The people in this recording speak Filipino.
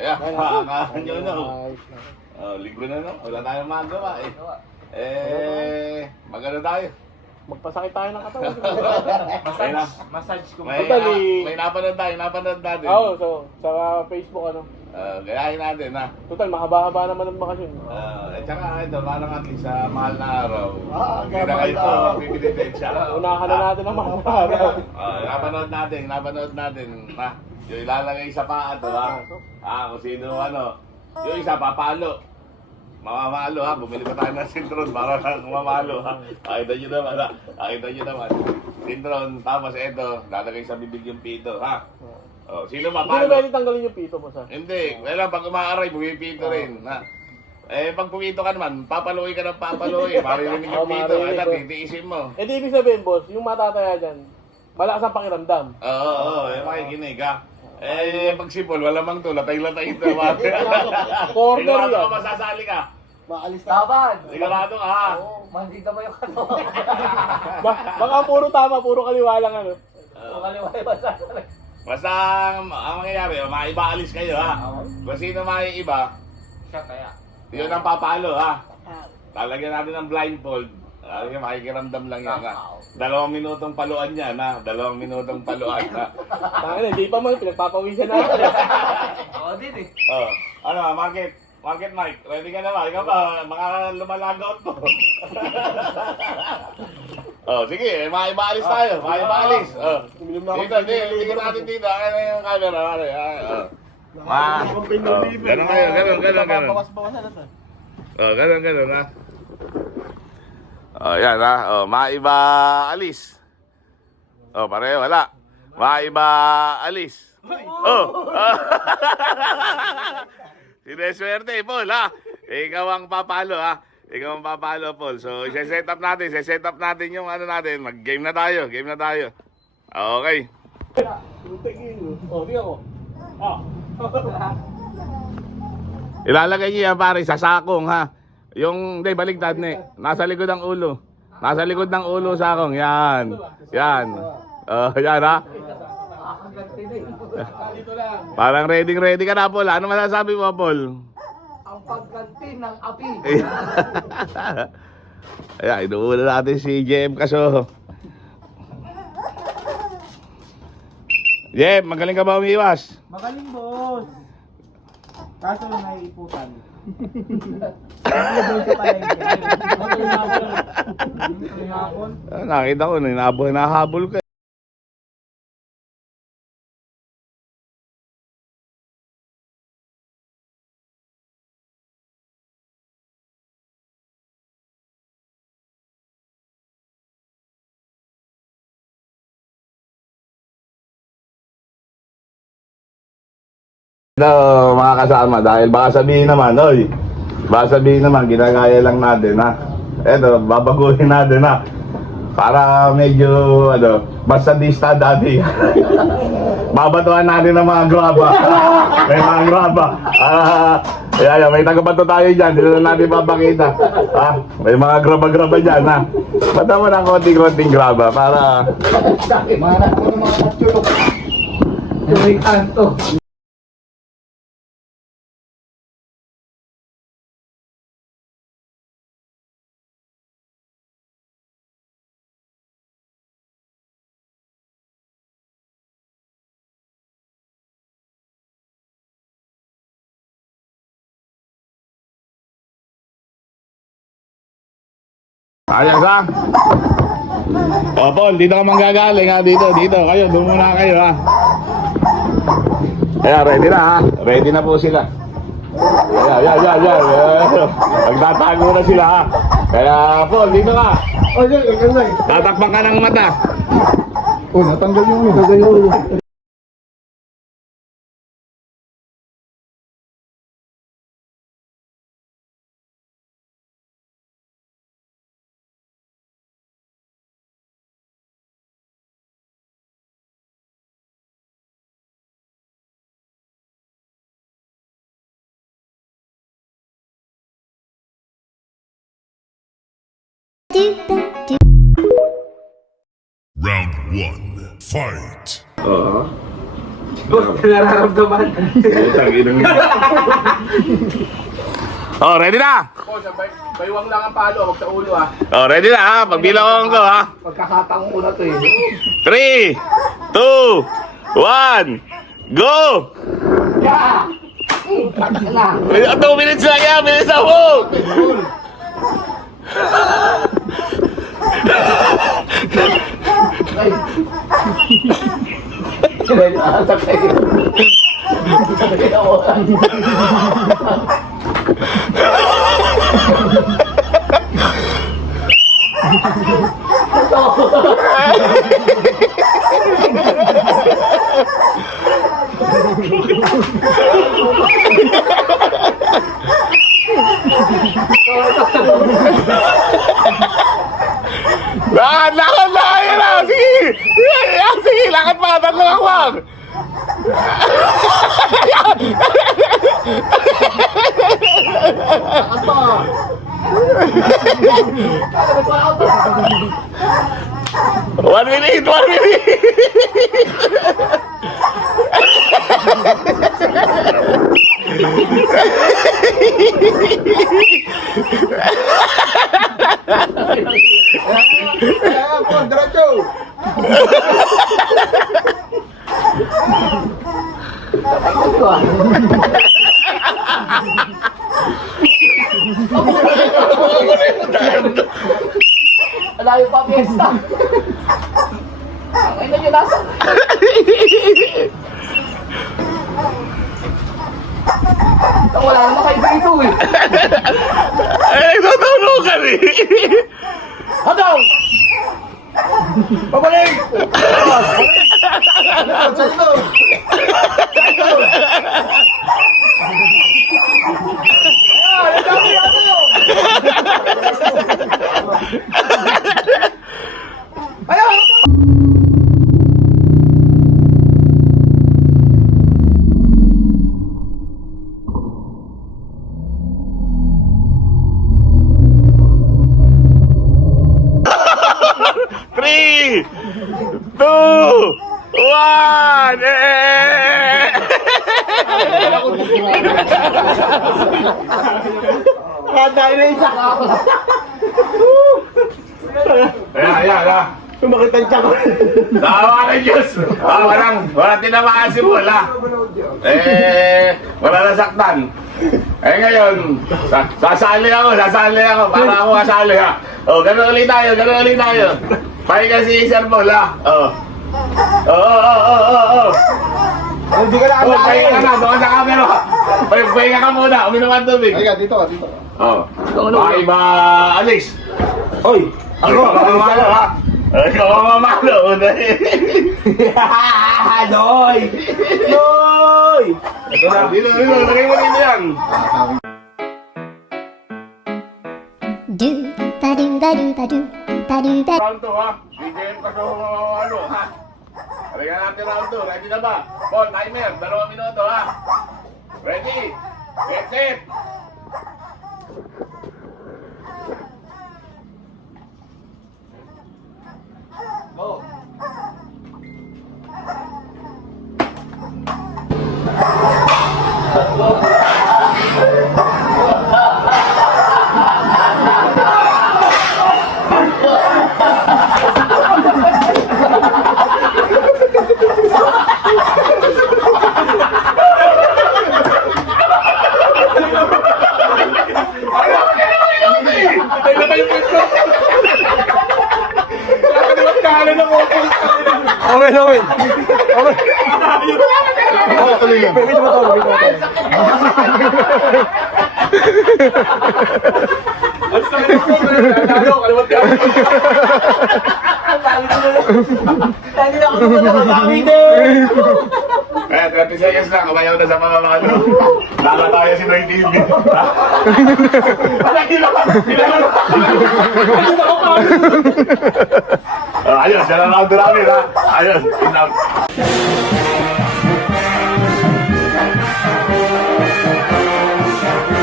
Ayan, makakahan nyo no. Linggo na no, wala tayong magawa eh. Magano tayo? Magpasakit tayo ng katawan. Massage ko. May napanood natin. Oo, so sa Facebook ano. Gayahin natin ha. Total, mahaba-haba naman ang bakasyon. At saka ito, parang at least sa mahal na araw. Hindi kaya na mahal kayo na araw. pipilitensya. Unahan na natin ang mahal na araw. Napanood natin. Yung ilalagay sa paa ito ha. Kung sino ano. Yung isa papalo. Mamamalo ha, bumili pa tayo ng sintron para mamalo ha. Nakita nyo naman. Sintron, tapos eto, lalagay sa bibig yung pito ha. Sino Hindi na mapalo? pwede tanggalin yung pito mo sa. Hindi, wala pag umaaray, bumipito rin ha. Pag pumito ka naman, papaluin ka ng papaluin. Maririnig yung pito, maririnig, titiisin mo. Di ibig sabihin, boss, yung matataya dyan, malakas ang pakiramdam. Oo, makikinig ha. Pag sipol, wala mang to, latay-latay ito. Corner Sigurado yan. ka masasali ka. Maalis na. Laban! Sigurado ka ha. Oo, mandita mo yung katawan. Baka puro tama, puro kaliwa lang ano. Kung kaliwala ba sa Basta ang mangyayari, maiba alis kayo ha. Kung sino maiiba, siya kaya. yun ang papalo ha. Lalagyan natin ng blindfold. Makikiramdam lang yan ha. 2 minutong paluan yan ha. 2 minutong paluan ha. Tangin, hindi pa man, pinagpapawisan natin. Oo din eh. Ano, Market Mike, ready ka na ba? Ikaw ba, lumalagot to. Sige, maibaalis tayo. Maibaalis. Uminom na ako. Dito natin dito. Ano yung camera? Ganun kayo. Bawas-bawasan na to. Ganun ha. Yan ha. Maibaalis. Pareho, wala. Maibaalis. Sineswerte, Paul, ha? Ikaw ang papalo, ha? Ikaw ang papalo, Paul. So, set up natin yung ano natin. Mag-game na tayo. Okay. Di ako. Ilalagay niyo yan, pare, sa sakong, ha? Yung, hindi, baligtad, nasa likod ng ulo. Nasa likod ng ulo, sakong. Yan. Yan, ha? Dito lang. Parang ready ka na, Paul. Ano masasabi mo, Paul? Ang pagganti ng api. Ayan, inuuna natin si JM Kaso. JM, magaling ka ba umiwas? Magaling, boss. Kaso naiiputan. Nakita ko, nahabol ka. Hello mga kasama, dahil baka sabihin naman, ginagaya lang natin ha. Eto, babaguhin natin ha. Para medyo, basta dista dati. Babatuan natin ng mga graba. May mga graba. May tagabato tayo dyan, dito na natin papakita. May mga graba-graba dyan ha. Bata mo ng konting-konting graba para... Manap ko ng mga patulog. Tuloy kanto. Ayos ha? Paul, dito ka manggagaling ha. Dito. Kayo, doon muna kayo ha. Ayan, ready na ha. Ready na po sila. Ayan. Magtatago na sila ha. Kaya, Paul, dito ka. Tatakpan ka ng mata. Natanggal yung ulo. Round 1, fight! Gusto nararamdaman. Putang inang yan. Oh, ready na? Boss, baywang lang ang palo, huwag sa ulo ha. Oh, ready na ha? Pagbilang ko ha. Pagkakataon ko na to eh. 3, 2, 1, go! Yeah! Pagka na. 2 minutes lang yan, bilis na mo! Ay. Sakay. Sakay ako. Lakad, lakad, lakad yan na! Sige! Sige, lakad pa! Tatlong akwang! Apa? 1 minute! 1 minute! Kaya po, diretso. Ito ah. Malayo pa piyesta. Ang ina nyo nasa. Wala naman kayo dito eh. Eh, tutulog ka rin! Hadaw! Pabalik! Three, 2, 1, eh! Kaya na isa. Ayan. Sumakit ang tiyak ko. Tawa ng Diyos! Walang tinamaan si Bola. Wala nasaktan. Ngayon, sasali ako. Para ako kasali ha. Oh, ganun ulit tayo. Pahinga si Sir Bola. Oh. Hindi ka na Oh, pahinga ka na. Doon sa camera. Pahinga ka muna. Uminom ang tubig. Ay, dito. Oh. Okay ba, Alex? Oy! Ako, mamamalo ha. Ikaw ang mamalo. Noy! Noy! Ito na. Dito. Lagay mo dito yan. Do ba do ba do ba do ba do ba. Round 2 ha. BJM ka sa ano ha. Halika natin round 2. Ready na ba? Paul, timer. 2 minuto ha. Ready? Get set. Go! Okay. Oo, tuloy yan. Ang sakit ko, kalimutan ka. Lagi na ako naman nakakawin eh! 20 seconds lang. Kumayaw na sa mga ano. Lala tayo si Noy TV. Ayos, yan ang round namin ha. Ayos.